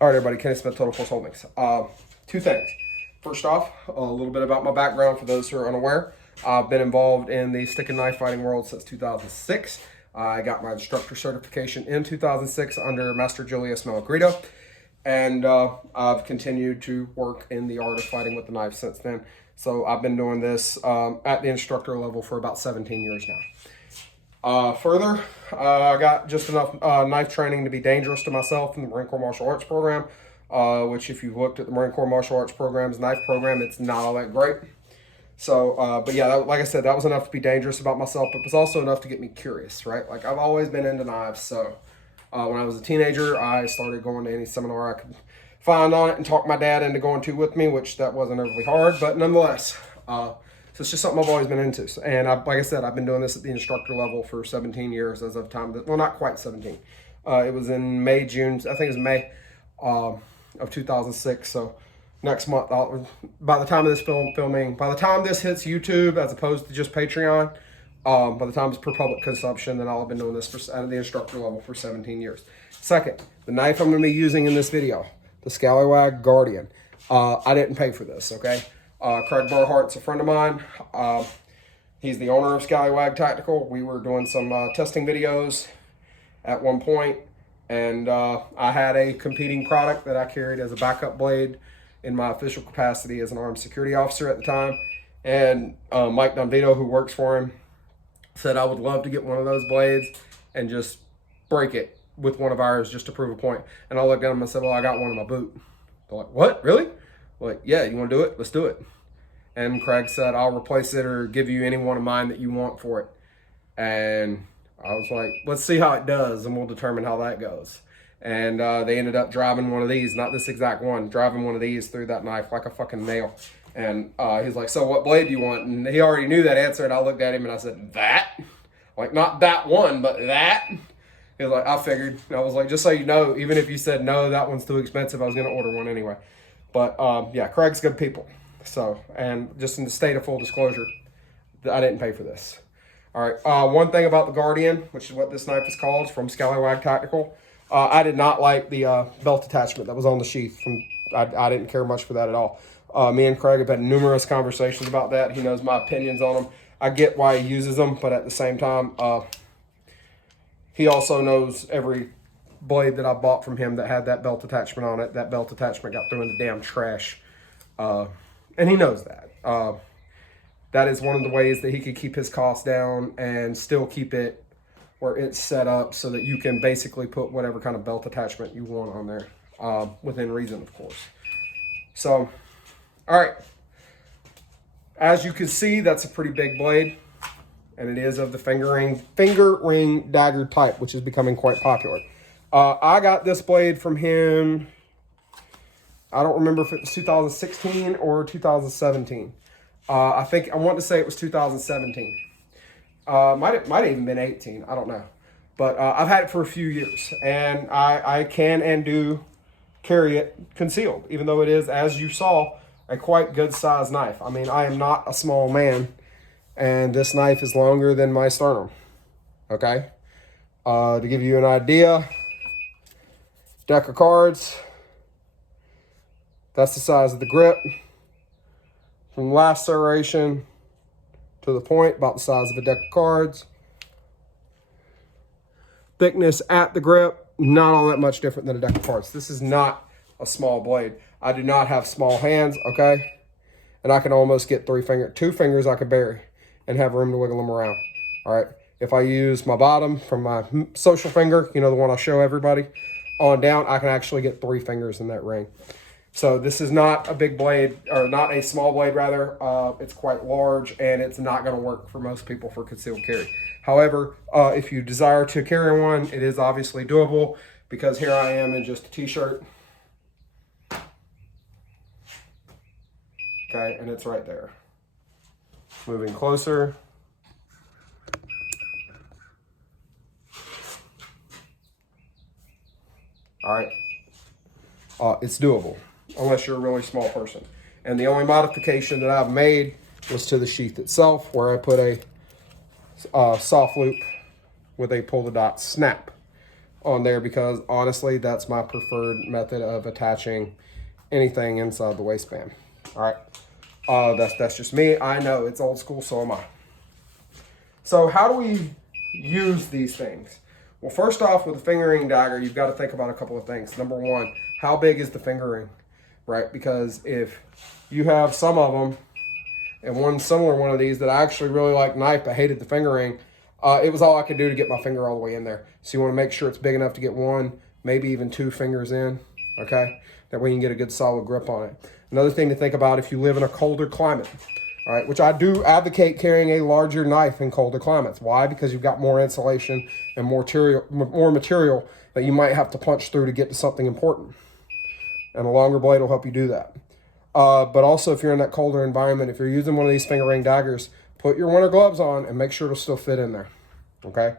All right, everybody, Kenny Smith, Total Force Holdings. Two things. First off, a little bit about my background for those who are unaware. I've been involved in the stick and knife fighting world since 2006. I got my instructor certification in 2006 under Master Julius Malagrida, and I've continued to work in the art of fighting with the knife since then. So I've been doing this at the instructor level for about 17 years now. Further, I got just enough knife training to be dangerous to myself in the Marine Corps Martial Arts program, which if you've looked at the Marine Corps Martial Arts program's knife program, it's not all that great. So, but yeah, like I said, that was enough to be dangerous about myself, but it was also enough to get me curious, right? Like I've always been into knives, so when I was a teenager, I started going to any seminar I could find on it and talk my dad into going to with me, which that wasn't overly hard, but nonetheless, so it's just something I've always been into. And like I said, I've been doing this at the instructor level for 17 years as of time. Well, not quite 17. It was in May, June. I think it was May of 2006. So next month, by the time of this filming, by the time this hits YouTube, as opposed to just Patreon, by the time it's for public consumption, then I'll have been doing this at the instructor level for 17 years. Second, the knife I'm going to be using in this video, the Scallywag Guardian. I didn't pay for this, okay? Craig Barhart's a friend of mine. He's the owner of Scallywag Tactical. We were doing some testing videos at one point, and I had a competing product that I carried as a backup blade in my official capacity as an armed security officer at the time. And Mike Donvito, who works for him, said I would love to get one of those blades and just break it with one of ours just to prove a point. And I looked at him and said, well, I got one in my boot. They're like, what, really? Like, yeah, you want to do it? Let's do it. And Craig said, I'll replace it or give you any one of mine that you want for it. And I was like, let's see how it does, and we'll determine how that goes. And they ended up driving one of these, not this exact one, driving one of these through that knife like a fucking nail. And he's like, so what blade do you want? And he already knew that answer, and I looked at him and I said, that? Like, not that one, but that? He was like, I figured. And I was like, just so you know, even if you said no, that one's too expensive, I was going to order one anyway. But yeah, Craig's good people. So, and just in the state of full disclosure, I didn't pay for this. All right, one thing about the Guardian, which is what this knife is called, from Scallywag Tactical, I did not like the belt attachment that was on the sheath. I didn't care much for that at all. Me and Craig have had numerous conversations about that. He knows my opinions on them. I get why he uses them, but at the same time, he also knows every blade that I bought from him that had that belt attachment on it. That belt attachment got thrown in the damn trash. And he knows that. That is one of the ways that he could keep his costs down and still keep it where it's set up so that you can basically put whatever kind of belt attachment you want on there, within reason, of course. So, all right. As you can see, that's a pretty big blade, and it is of the finger ring dagger type, which is becoming quite popular. I got this blade from him. I don't remember if it was 2016 or 2017. I want to say it was 2017. Might have even been 18. I don't know. But I've had it for a few years, and I can and do carry it concealed, even though it is, as you saw, a quite good sized knife. I mean, I am not a small man, and this knife is longer than my sternum. Okay? To give you an idea, deck of cards. That's the size of the grip. From laceration to the point, about the size of a deck of cards. Thickness at the grip, not all that much different than a deck of cards. This is not a small blade. I do not have small hands, okay? And I can almost get two fingers I could bury and have room to wiggle them around, all right? If I use my bottom from my social finger, you know, the one I show everybody, on down, I can actually get 3 fingers in that ring. So this is not a big blade, or not a small blade rather. It's quite large, and it's not going to work for most people for concealed carry. However, if you desire to carry one, it is obviously doable, because here I am in just a t-shirt. Okay, and it's right there. Moving closer. All right. It's doable, unless you're a really small person. And the only modification that I've made was to the sheath itself, where I put a soft loop with a pull the dot snap on there because honestly, that's my preferred method of attaching anything inside the waistband. All right, that's just me. I know it's old school, so am I. So how do we use these things? Well, first off, with a fingering dagger, you've got to think about a couple of things. Number one, how big is the fingering, right? Because if you have some of them, and one similar one of these that I actually really like knife, but hated the fingering, it was all I could do to get my finger all the way in there. So you want to make sure it's big enough to get one, maybe even two fingers in, okay? That way you can get a good solid grip on it. Another thing to think about if you live in a colder climate, all right, which I do advocate carrying a larger knife in colder climates. Why? Because you've got more insulation and more material that you might have to punch through to get to something important. And a longer blade will help you do that. But also if you're in that colder environment, if you're using one of these finger ring daggers, put your winter gloves on and make sure it'll still fit in there, okay?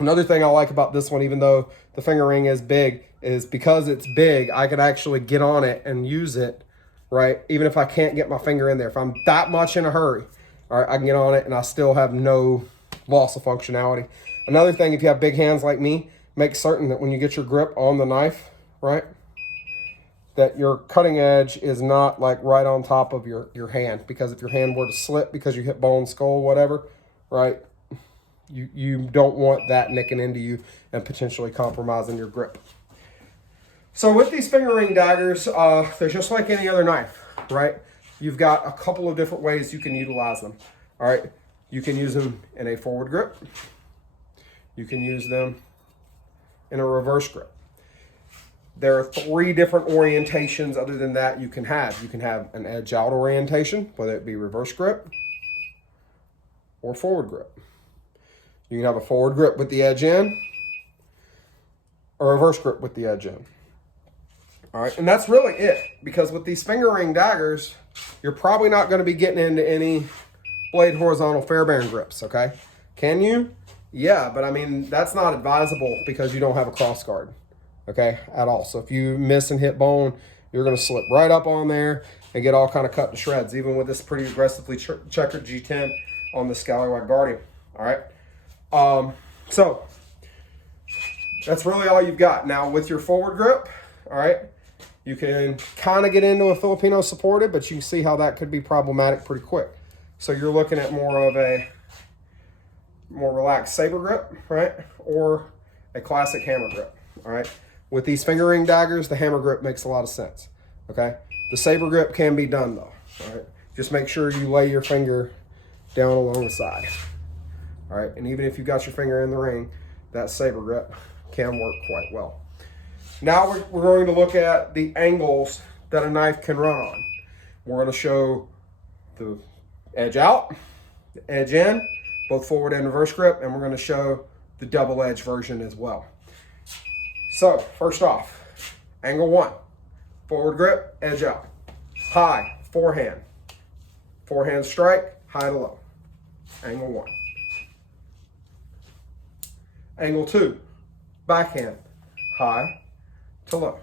Another thing I like about this one, even though the finger ring is big, is because it's big, I can actually get on it and use it, right? Even if I can't get my finger in there. If I'm that much in a hurry, all right, I can get on it and I still have no loss of functionality. Another thing, if you have big hands like me, make certain that when you get your grip on the knife, right, that your cutting edge is not like right on top of your hand, because if your hand were to slip because you hit bone, skull, whatever, right, you don't want that nicking into you and potentially compromising your grip. So with these finger ring daggers, they're just like any other knife, right? You've got a couple of different ways you can utilize them, all right? You can use them in a forward grip. You can use them in a reverse grip. There are 3 different orientations other than that you can have. You can have an edge out orientation, whether it be reverse grip or forward grip. You can have a forward grip with the edge in or a reverse grip with the edge in. All right, and that's really it, because with these finger ring daggers, you're probably not going to be getting into any blade horizontal fairbairn grips, okay? Can you? Yeah, but I mean, that's not advisable because you don't have a cross guard, okay, at all. So if you miss and hit bone, you're going to slip right up on there and get all kind of cut to shreds, even with this pretty aggressively checkered G10 on the Scallywag Guardian, all right? So that's really all you've got. Now with your forward grip, all right, you can kind of get into a Filipino supported, but you can see how that could be problematic pretty quick. So you're looking at more of a more relaxed saber grip, right? Or a classic hammer grip, all right? With these finger ring daggers, the hammer grip makes a lot of sense, okay? The saber grip can be done though, all right? Just make sure you lay your finger down along the side, all right? And even if you got your finger in the ring, that saber grip can work quite well. Now we're going to look at the angles that a knife can run on. We're going to show the edge out, the edge in, both forward and reverse grip, and we're going to show the double edge version as well. So first off, angle 1, forward grip, edge out, high, forehand, forehand strike, high to low, angle 1. Angle 2, backhand, high to low,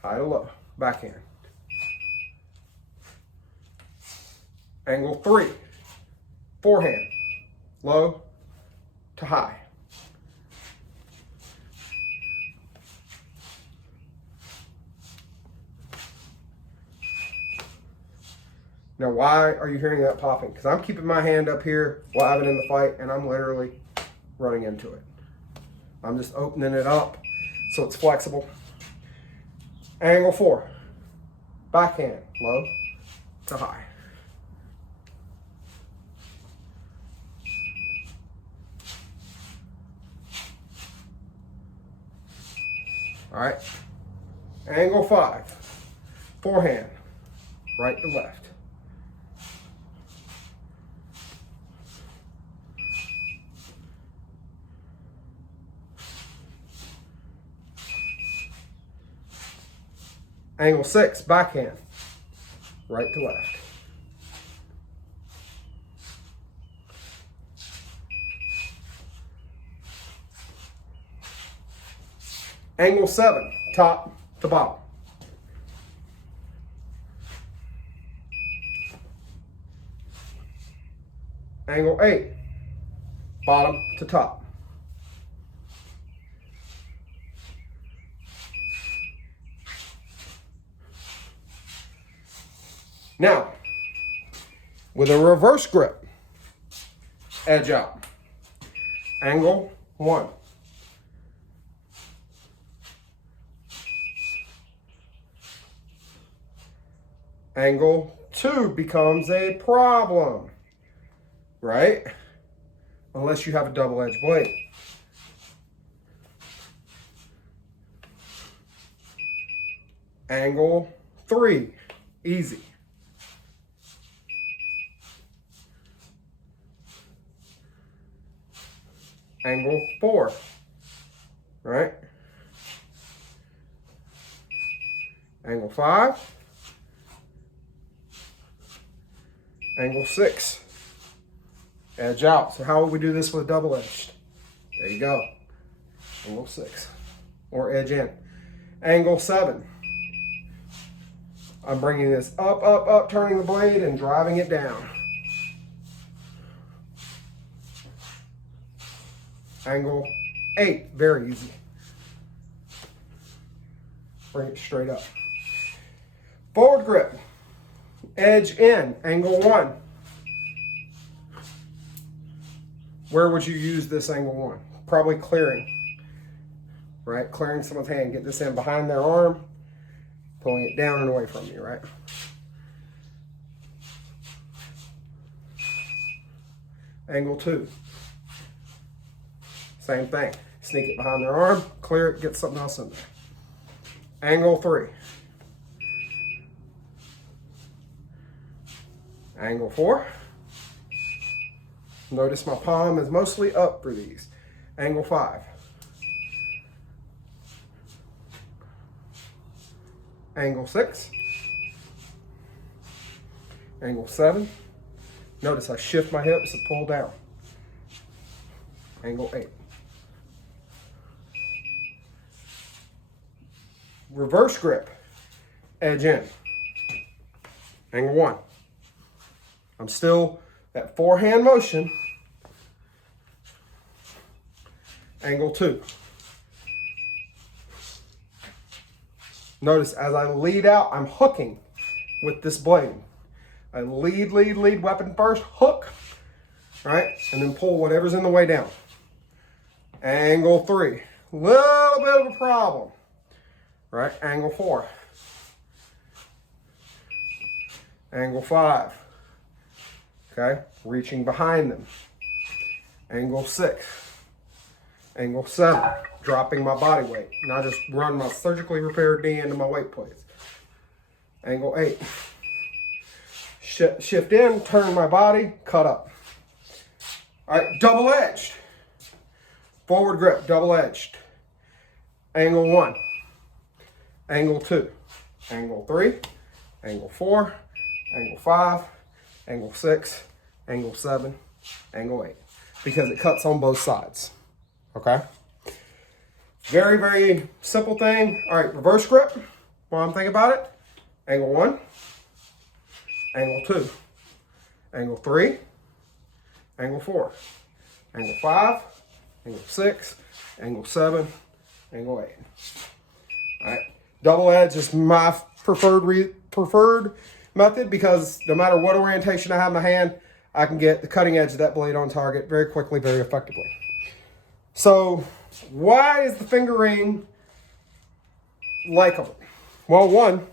high to low, backhand. Angle 3, forehand, low to high. Now, why are you hearing that popping? Because I'm keeping my hand up here while I'm in the fight, and I'm literally running into it. I'm just opening it up so it's flexible. Angle 4, backhand, low to high. All right, angle 5, forehand, right to left. Angle 6, backhand, right to left. Angle 7, top to bottom. Angle 8, bottom to top. Now, with a reverse grip, edge out, angle 1. Angle 2 becomes a problem, right? Unless you have a double-edged blade. Angle 3, easy. Angle 4, right? Angle 5. Angle 6. Edge out. So how would we do this with double edged? There you go. Angle 6. Or edge in. Angle 7. I'm bringing this up, up, up, turning the blade and driving it down. Angle 8. Very easy. Bring it straight up. Forward grip. Edge in. Angle 1. Where would you use this angle 1? Probably clearing, right? Clearing someone's hand. Get this in behind their arm, pulling it down and away from you, right? Angle 2. Same thing. Sneak it behind their arm, clear it, get something else in there. Angle 3. Angle 4. Notice my palm is mostly up for these. Angle 5. Angle 6. Angle 7. Notice I shift my hips and pull down. Angle 8. Reverse grip. Edge in. Angle 1. I'm still that forehand motion. Angle 2. Notice as I lead out, I'm hooking with this blade. I lead, weapon first, hook, right? And then pull whatever's in the way down. Angle 3. Little bit of a problem, right? Angle 4. Angle 5. Okay, reaching behind them. Angle 6. Angle 7, dropping my body weight. Now just run my surgically repaired knee into my weight plates. Angle 8. Shift in, turn my body, cut up. All right, double edged. Forward grip, double edged. Angle 1. Angle 2. Angle 3. Angle 4. Angle 5. Angle 6, angle 7, angle 8, because it cuts on both sides, okay? Very, very simple thing. All right, reverse grip, while I'm thinking about it, angle 1, angle 2, angle 3, angle 4, angle 5, angle 6, angle 7, angle 8. All right, double edge is my preferred method because no matter what orientation I have in my hand, I can get the cutting edge of that blade on target very quickly, very effectively. So why is the finger ring likable? Well, one,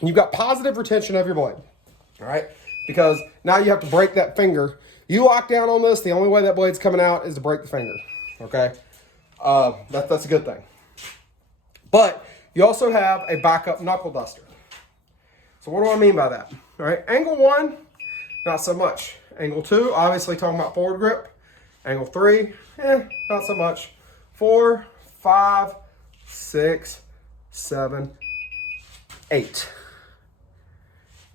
you've got positive retention of your blade, all right? Because now you have to break that finger. You lock down on this, the only way that blade's coming out is to break the finger, okay? That's a good thing. But you also have a backup knuckle duster. So what do I mean by that? All right, angle 1, not so much. Angle 2, obviously talking about forward grip. Angle 3, not so much. 4, 5, 6, 7, 8.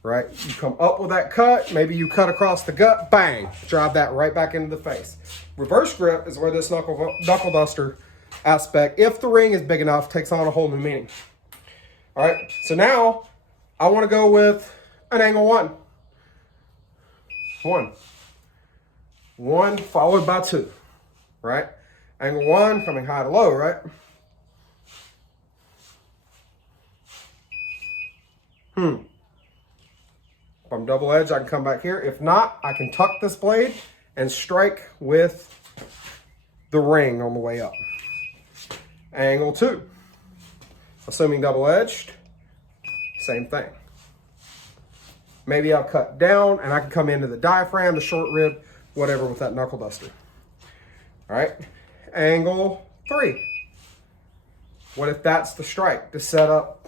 Right, you come up with that cut, maybe you cut across the gut, bang, drive that right back into the face. Reverse grip is where this knuckle duster aspect, if the ring is big enough, takes on a whole new meaning. All right, so now I want to go with an angle 1. 1 followed by 2, right? Angle 1 coming high to low, right? If I'm double edged, I can come back here. If not, I can tuck this blade and strike with the ring on the way up. Angle 2. Assuming double edged, same thing. Maybe I'll cut down and I can come into the diaphragm, the short rib, whatever with that knuckle duster. All right, angle 3. What if that's the strike, the setup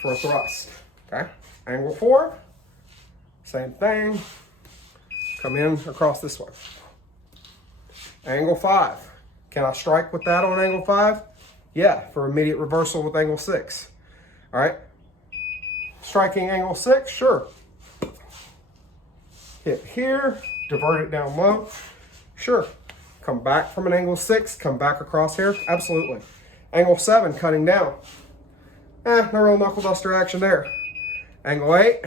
for a thrust? Okay, angle 4, same thing. Come in across this way. Angle 5. Can I strike with that on angle 5? Yeah, for immediate reversal with angle 6. All right, striking angle 6, sure. Hit here, divert it down low, sure. Come back from an angle 6, come back across here, absolutely. Angle 7, cutting down. No real knuckle duster action there. Angle 8,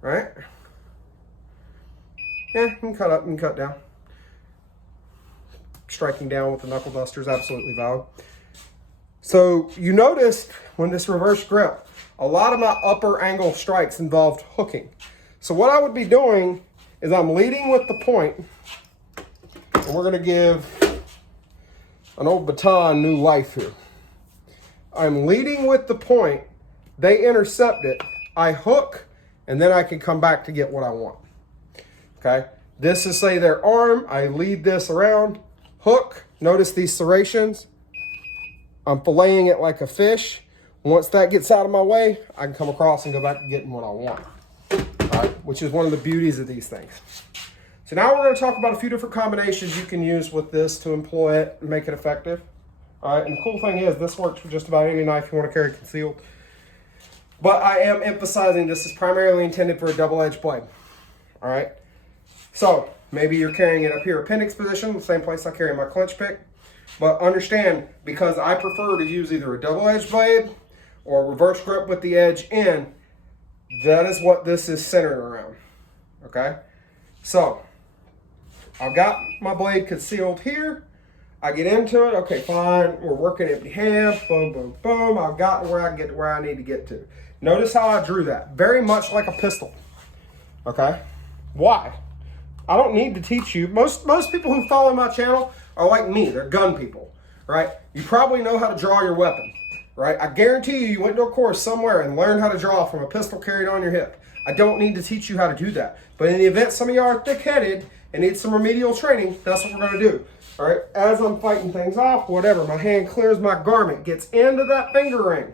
right? Yeah, you can cut up and cut down. Striking down with the knuckle duster is absolutely valid. So you noticed when this reverse grip, a lot of my upper angle strikes involved hooking. So what I would be doing is I'm leading with the point, and we're gonna give an old baton new life here. I'm leading with the point, they intercept it, I hook, and then I can come back to get what I want. Okay, this is say their arm, I lead this around, hook, notice these serrations. I'm filleting it like a fish. Once that gets out of my way, I can come across and go back to getting what I want. All right, which is one of the beauties of these things. So now we're going to talk about a few different combinations you can use with this to employ it and make it effective. All right, and the cool thing is this works for just about any knife you want to carry concealed. But I am emphasizing this is primarily intended for a double-edged blade. All right, so maybe you're carrying it up here, appendix position, the same place I carry my clinch pick. But understand, because I prefer to use either a double-edged blade or a reverse grip with the edge in, that is what this is centered around, okay? So, I've got my blade concealed here. I get into it, okay, fine. We're working empty hand, boom, boom, boom. I've gotten where I can get to where I need to get to. Notice how I drew that, very much like a pistol, okay? Why? I don't need to teach you. Most people who follow my channel are like me, they're gun people, right? You probably know how to draw your weapon, right? I guarantee you went to a course somewhere and learned how to draw from a pistol carried on your hip. I don't need to teach you how to do that. But in the event some of y'all are thick-headed and need some remedial training, that's what we're gonna do. All right, as I'm fighting things off, whatever, my hand clears my garment, gets into that finger ring.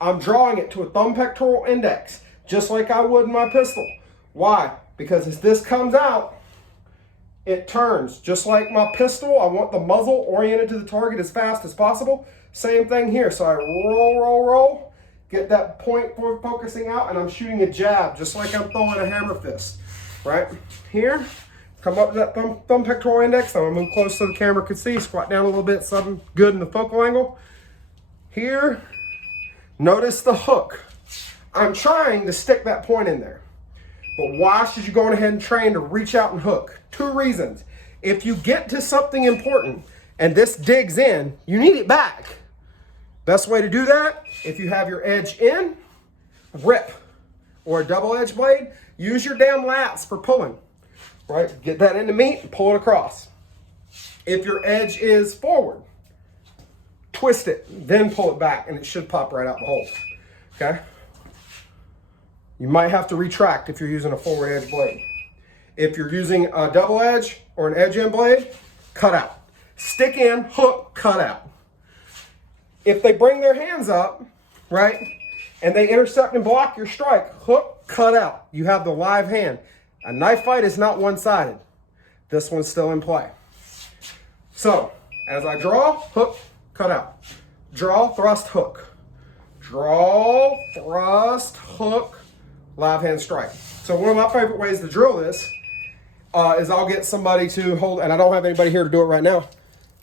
I'm drawing it to a thumb pectoral index, just like I would in my pistol. Why? Because as this comes out, it turns. Just like my pistol, I want the muzzle oriented to the target as fast as possible. Same thing here. So I roll, roll, roll, get that point for focusing out, and I'm shooting a jab, just like I'm throwing a hammer fist, right? Here, come up to that thumb pectoral index. I'm gonna move close so the camera can see, squat down a little bit, something good in the focal angle. Here, notice the hook. I'm trying to stick that point in there. But why should you go ahead and train to reach out and hook? 2 reasons. If you get to something important and this digs in, you need it back. Best way to do that, if you have your edge in, rip. Or a double-edged blade, use your damn lats for pulling. Right? Get that into meat and pull it across. If your edge is forward, twist it, then pull it back, and it should pop right out the hole. Okay? You might have to retract if you're using a forward edge blade. If you're using a double edge or an edge in blade, cut out. Stick in, hook, cut out. If they bring their hands up, right, and they intercept and block your strike, hook, cut out. You have the live hand. A knife fight is not one-sided. This one's still in play. So, as I draw, hook, cut out. Draw, thrust, hook. Draw, thrust, hook, live hand strike. So one of my favorite ways to drill this is I'll get somebody to hold, and I don't have anybody here to do it right now,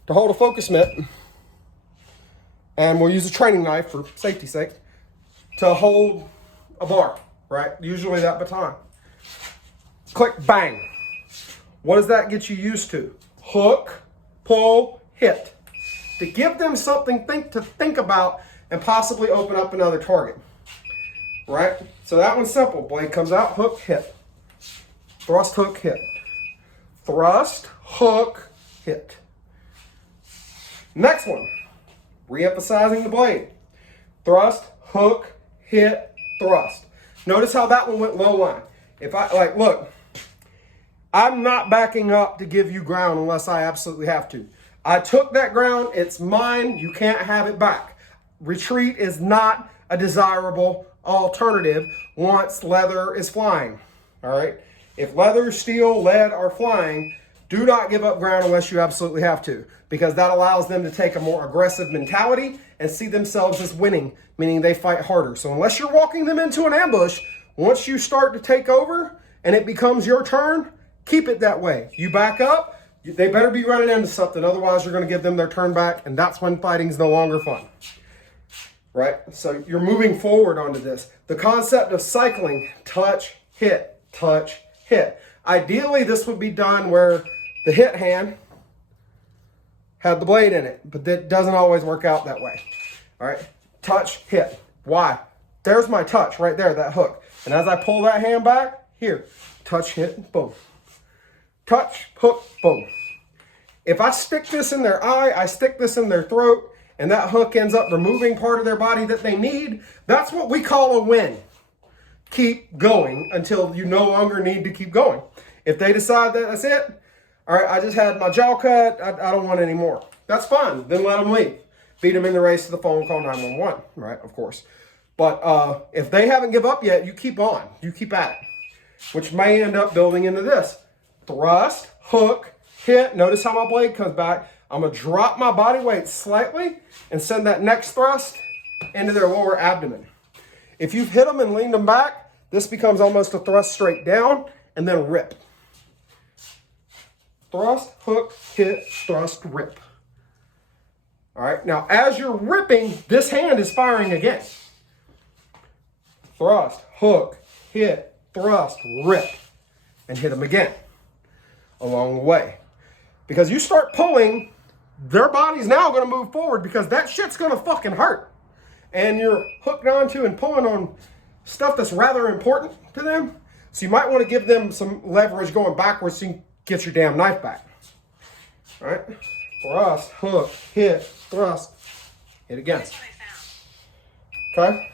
to hold a focus mitt, and we'll use a training knife for safety's sake, to hold a bar, right? Usually that baton. Click, bang. What does that get you used to? Hook, pull, hit. To give them something to think about and possibly open up another target. right? So that one's simple. Blade comes out, hook, hit. Thrust, hook, hit. Thrust, hook, hit. Next one, re-emphasizing the blade. Thrust, hook, hit, thrust. Notice how that one went low line. If I, like, look, I'm not backing up to give you ground unless I absolutely have to. I took that ground, it's mine, you can't have it back. Retreat is not a desirable alternative once leather is flying, all right? If leather, steel, lead are flying, do not give up ground unless you absolutely have to, because that allows them to take a more aggressive mentality and see themselves as winning, meaning they fight harder. So unless you're walking them into an ambush, once you start to take over and it becomes your turn, keep it that way. You back up, they better be running into something, otherwise you're going to give them their turn back, and that's when fighting's no longer fun. Right? So you're moving forward onto this. The concept of cycling, touch, hit, touch, hit. Ideally, this would be done where the hit hand had the blade in it, but that doesn't always work out that way. All right? Touch, hit. Why? There's my touch right there, that hook. And as I pull that hand back, here, touch, hit, boom. Touch, hook, boom. If I stick this in their eye, I stick this in their throat, and that hook ends up removing part of their body that they need, that's what we call a win. Keep going until you no longer need to keep going. If they decide that that's it, all right, I just had my jaw cut, I don't want any more. That's fine, then let them leave. Beat them in the race to the phone, call 911, right, of course. But if they haven't give up yet, you keep on, you keep at it, which may end up building into this. Thrust, hook, hit, notice how my blade comes back. I'm going to drop my body weight slightly and send that next thrust into their lower abdomen. If you've hit them and leaned them back, this becomes almost a thrust straight down and then rip. Thrust, hook, hit, thrust, rip. All right, now as you're ripping, this hand is firing again. Thrust, hook, hit, thrust, rip, and hit them again along the way. Because you start pulling, their body's now going to move forward because that shit's going to fucking hurt. And you're hooked onto and pulling on stuff that's rather important to them. So you might want to give them some leverage going backwards so you can get your damn knife back. All right? Thrust, hook, hit, thrust, hit again. Okay?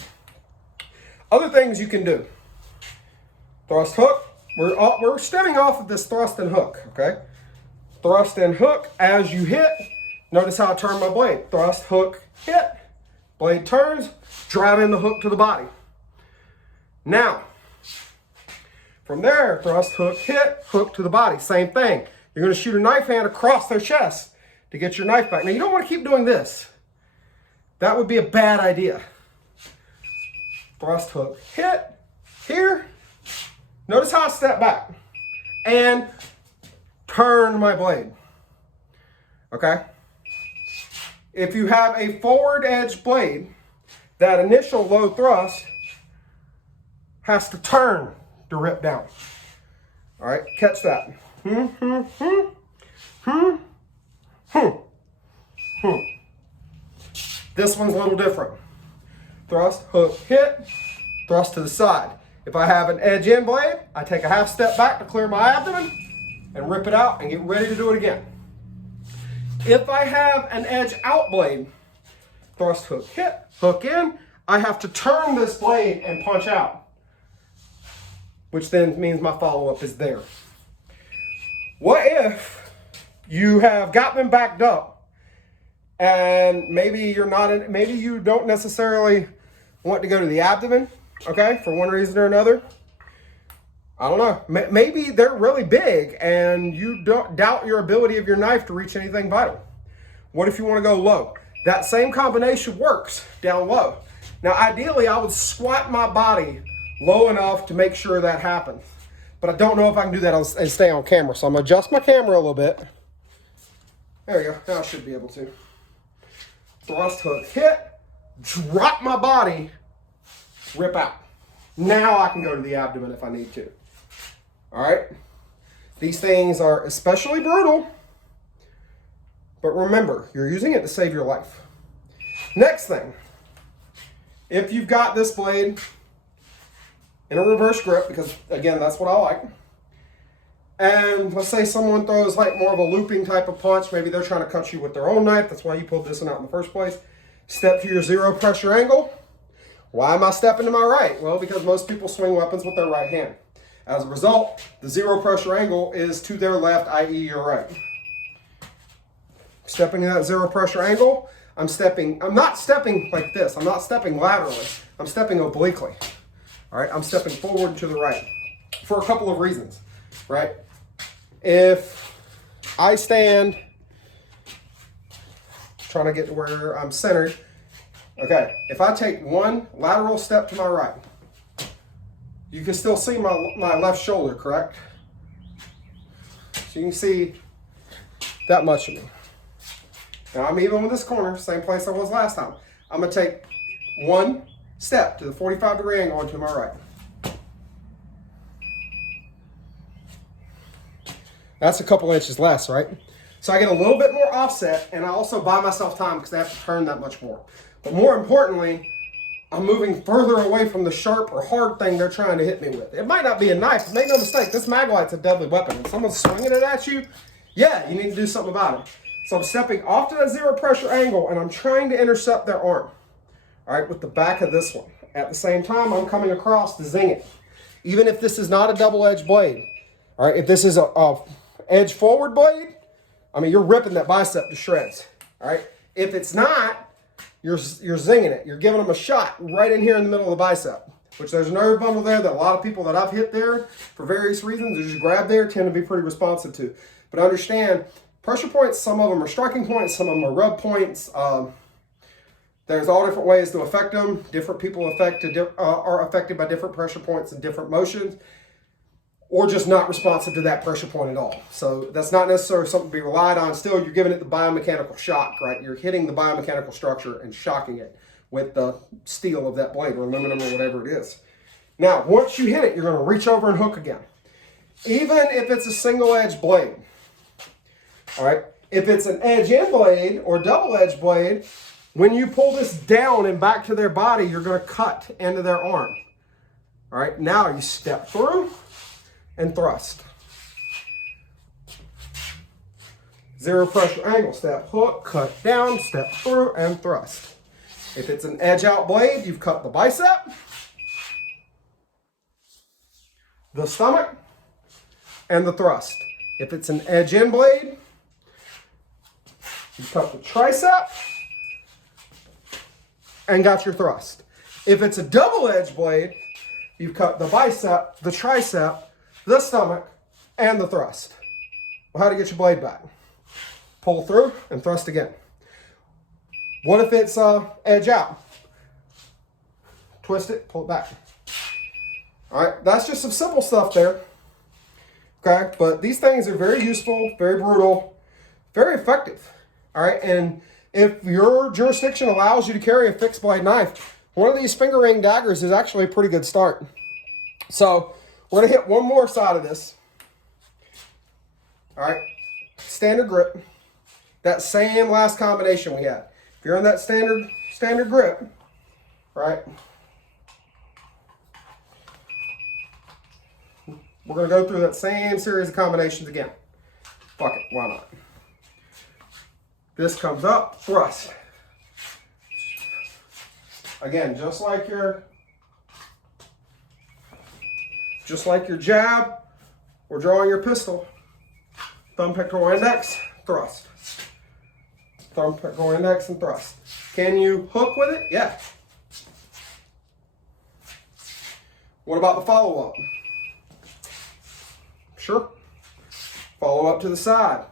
Other things you can do. Thrust, hook. We're stemming off of this thrust and hook, okay? Thrust and hook as you hit. Notice how I turn my blade. Thrust, hook, hit. Blade turns, driving the hook to the body. Now, from there, thrust, hook, hit, hook to the body. Same thing. You're going to shoot a knife hand across their chest to get your knife back. Now, you don't want to keep doing this. That would be a bad idea. Thrust, hook, hit. Here. Notice how I step back and turn my blade. Okay? If you have a forward edge blade, that initial low thrust has to turn to rip down. All right, catch that. This one's a little different. Thrust, hook, hit, thrust to the side. If I have an edge in blade, I take a half step back to clear my abdomen and rip it out and get ready to do it again. If I have an edge out blade, thrust, hook, hit, hook in, I have to turn this blade and punch out, which then means my follow-up is there. What if you have got them backed up and maybe maybe you don't necessarily want to go to the abdomen, okay, for one reason or another? I don't know. Maybe they're really big and you don't doubt your ability of your knife to reach anything vital. What if you want to go low? That same combination works down low. Now, ideally, I would squat my body low enough to make sure that happens. But I don't know if I can do that and stay on camera. So I'm going to adjust my camera a little bit. There we go. Now I should be able to. Thrust, hook, hit. Drop my body. Rip out. Now I can go to the abdomen if I need to. All right? These things are especially brutal. But remember, you're using it to save your life. Next thing. If you've got this blade in a reverse grip, because again, that's what I like. And let's say someone throws like more of a looping type of punch. Maybe they're trying to cut you with their own knife. That's why you pulled this one out in the first place. Step to your zero pressure angle. Why am I stepping to my right? Well, because most people swing weapons with their right hand. As a result, the zero pressure angle is to their left, i.e. your right. Stepping to that zero pressure angle, I'm not stepping like this. I'm not stepping laterally. I'm stepping obliquely. All right, I'm stepping forward to the right for a couple of reasons, right? If I stand, trying to get to where I'm centered, okay, if I take one lateral step to my right, you can still see my left shoulder, correct? So you can see that much of me. Now I'm even with this corner, same place I was last time. I'm gonna take one step to the 45-degree angle and to my right. That's a couple inches less, right? So I get a little bit more offset, and I also buy myself time because I have to turn that much more. But more importantly, I'm moving further away from the sharp or hard thing they're trying to hit me with. It might not be a knife, but make no mistake, this Maglight's a deadly weapon. If someone's swinging it at you, yeah, you need to do something about it. So I'm stepping off to that zero pressure angle, and I'm trying to intercept their arm, all right, with the back of this one. At the same time, I'm coming across to zing it. Even if this is not a double-edged blade, all right, if this is a edge forward blade, I mean, you're ripping that bicep to shreds, all right? If it's not, you're zinging it. You're giving them a shot right in here in the middle of the bicep, which there's a nerve bundle there that a lot of people that I've hit there for various reasons, they just grab there, tend to be pretty responsive to. But understand, pressure points, some of them are striking points, some of them are rub points. There's all different ways to affect them. Different people are affected by different pressure points and different motions, or just not responsive to that pressure point at all. So that's not necessarily something to be relied on. Still, you're giving it the biomechanical shock, right? You're hitting the biomechanical structure and shocking it with the steel of that blade or aluminum or whatever it is. Now, once you hit it, you're gonna reach over and hook again. Even if it's a single-edged blade, all right? If it's an edge-in blade or double-edged blade, when you pull this down and back to their body, you're gonna cut into their arm. All right, now you step through and thrust. Zero pressure angle, step, hook, cut down, step through, and thrust. If it's an edge out blade, you've cut the bicep, the stomach, and the thrust. If it's an edge in blade, you cut the tricep and got your thrust. If it's a double edge blade, you've cut the bicep, the tricep, the stomach, and the thrust. Well, how to get your blade back? Pull through and thrust again. What if it's edge out? Twist it, pull it back. All right, that's just some simple stuff there. Okay, but these things are very useful, very brutal, very effective. All right, and if your jurisdiction allows you to carry a fixed blade knife, one of these finger ring daggers is actually a pretty good start. So we're gonna hit one more side of this. All right, standard grip. That same last combination we had. If you're in that standard grip, right? We're gonna go through that same series of combinations again. Fuck it, why not? This comes up, thrust. Again, just like your jab or drawing your pistol. Thumb, pectoral, index, thrust. Thumb, pectoral, index, and thrust. Can you hook with it? Yeah. What about the follow-up? Sure. Follow up to the side.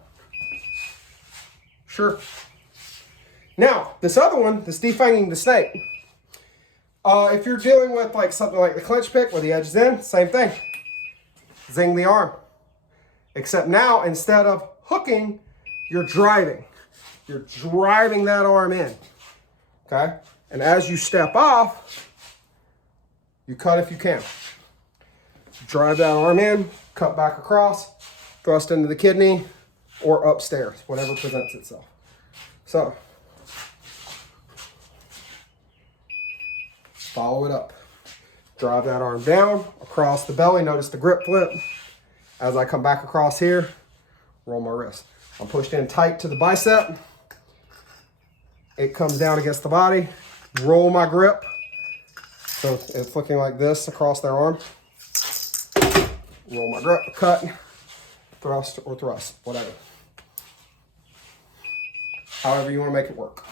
Sure. Now, this other one, this defanging the snake. If you're dealing with like something like the clinch pick where the edge is in, same thing. Zing the arm. Except now, instead of hooking, you're driving. You're driving that arm in. Okay? And as you step off, you cut if you can. Drive that arm in, cut back across, thrust into the kidney, or upstairs, whatever presents itself. So, follow it up. Drive that arm down, across the belly. Notice the grip flip. As I come back across here, roll my wrist. I'm pushed in tight to the bicep. It comes down against the body. Roll my grip. So it's looking like this across their arm. Roll my grip, cut, thrust, or thrust, whatever. However you want to make it work.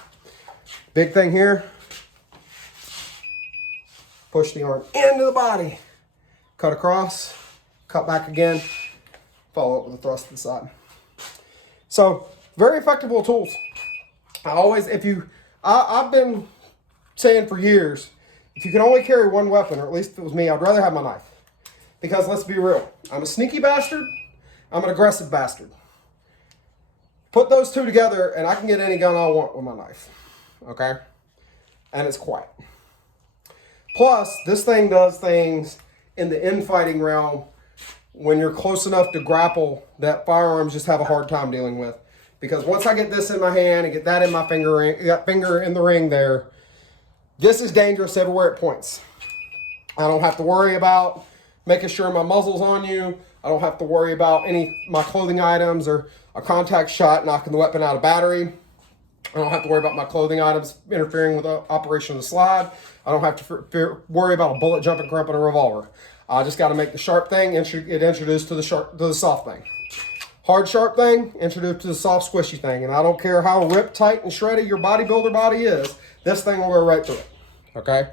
Big thing here, push the arm into the body. Cut across, cut back again, follow up with a thrust to the side. So, very effective little tools. I've been saying for years, if you can only carry one weapon, or at least if it was me, I'd rather have my knife. Because let's be real, I'm a sneaky bastard, I'm an aggressive bastard. Put those two together and I can get any gun I want with my knife, okay? And it's quiet. Plus, this thing does things in the infighting realm when you're close enough to grapple that firearms just have a hard time dealing with. Because once I get this in my hand and get that in my finger in the ring there, this is dangerous everywhere it points. I don't have to worry about making sure my muzzle's on you. I don't have to worry about my clothing items or a contact shot knocking the weapon out of battery. I don't have to worry about my clothing items interfering with the operation of the slide. I don't have to worry about a bullet jumping crump in a revolver. I just got to make the sharp thing get introduced to the soft thing. Hard sharp thing, introduced to the soft squishy thing. And I don't care how ripped, tight, and shredded your bodybuilder body is, this thing will go right through it, okay?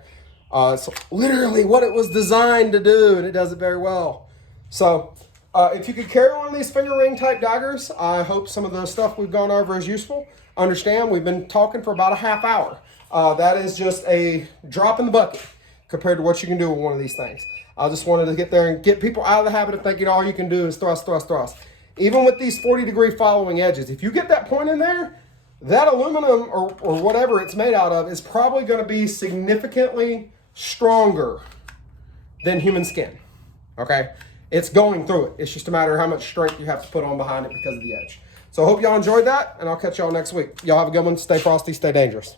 It's literally what it was designed to do, and it does it very well. So if you could carry one of these finger ring type daggers, I hope some of the stuff we've gone over is useful. Understand, we've been talking for about a half hour. That is just a drop in the bucket compared to what you can do with one of these things. I just wanted to get there and get people out of the habit of thinking all you can do is thrust, thrust, thrust. Even with these 40-degree following edges, if you get that point in there, that aluminum or whatever it's made out of is probably going to be significantly stronger than human skin, okay? It's going through it. It's just a matter of how much strength you have to put on behind it because of the edge. So I hope y'all enjoyed that, and I'll catch y'all next week. Y'all have a good one. Stay frosty, stay dangerous.